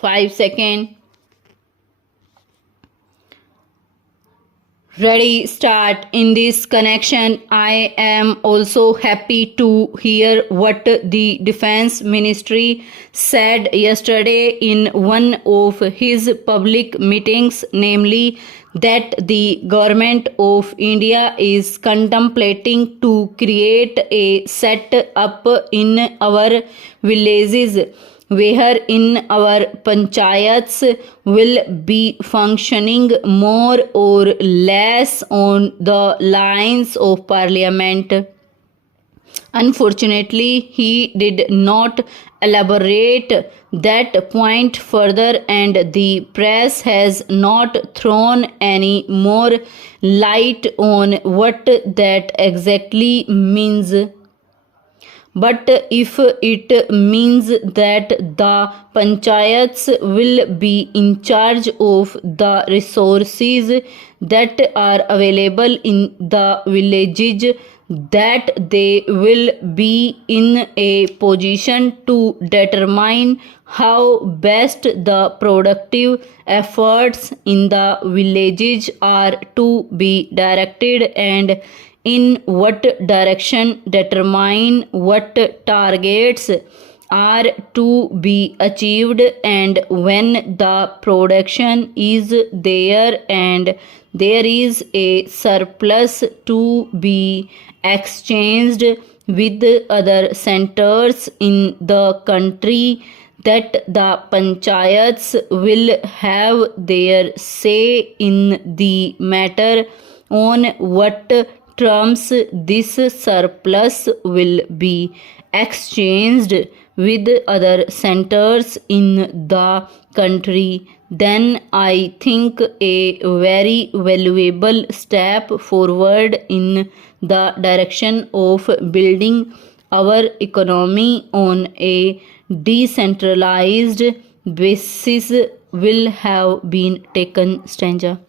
5 seconds. Ready, start. In this connection, I am also happy to hear what the Defense Ministry said yesterday in one of his public meetings, namely that the government of India is contemplating to create a set up in our villages wherein our panchayats will be functioning more or less on the lines of parliament. Unfortunately, he did not elaborate that point further, and the press has not thrown any more light on what that exactly means. But if it means that the panchayats will be in charge of the resources that are available in the villages, that they will be in a position to determine how best the productive efforts in the villages are to be directed, and in what direction determine what targets are to be achieved, and when the production is there and there is a surplus to be exchanged with other centers in the country, that the panchayats will have their say in the matter on what terms this surplus will be exchanged with other centers in the country. Then I think a very valuable step forward in the direction of building our economy on a decentralized basis will have been taken. Stanza.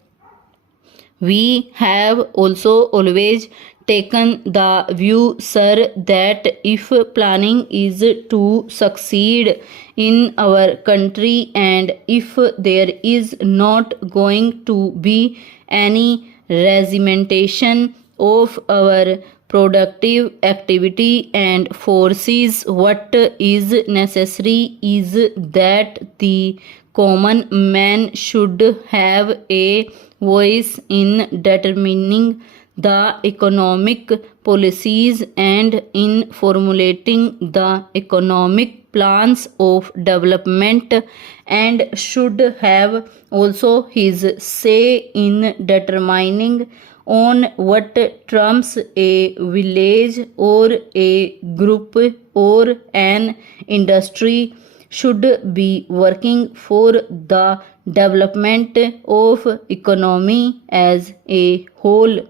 We have also always taken the view, sir, that if planning is to succeed in our country, and if there is not going to be any regimentation of our productive activity and forces, what is necessary is that the common man should have a voice in determining the economic policies and in formulating the economic plans of development, and should have also his say in determining on what terms a village or a group or an industry should be working for the development of economy as a whole.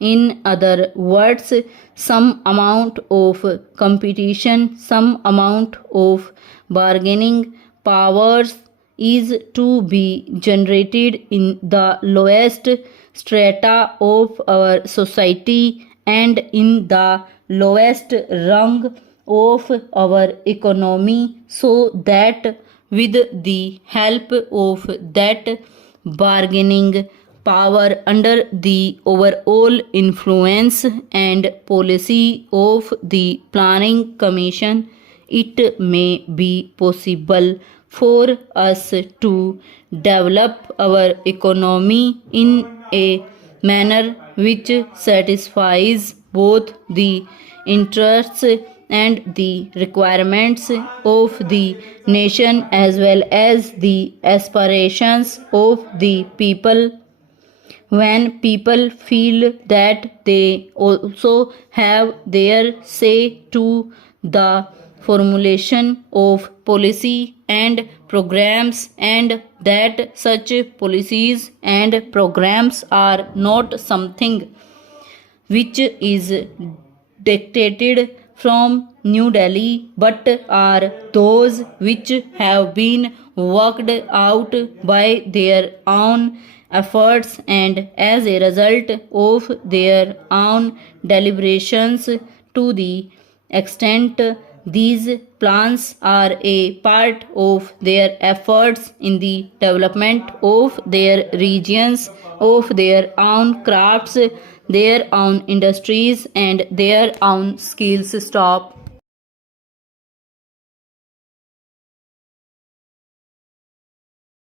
In other words, some amount of competition, some amount of bargaining powers is to be generated in the lowest strata of our society and in the lowest rung of our economy, so that with the help of that bargaining power, under the overall influence and policy of the planning commission, it may be possible for us to develop our economy in a manner which satisfies both the interests and the requirements of the nation as well as the aspirations of the people. When people feel that they also have their say to the formulation of policy and programs, and that such policies and programs are not something which is dictated from New Delhi, but are those which have been worked out by their own efforts and as a result of their own deliberations. To the extent these plans are a part of their efforts in the development of their regions, of their own crafts, their own industries, and their own skills. Stop.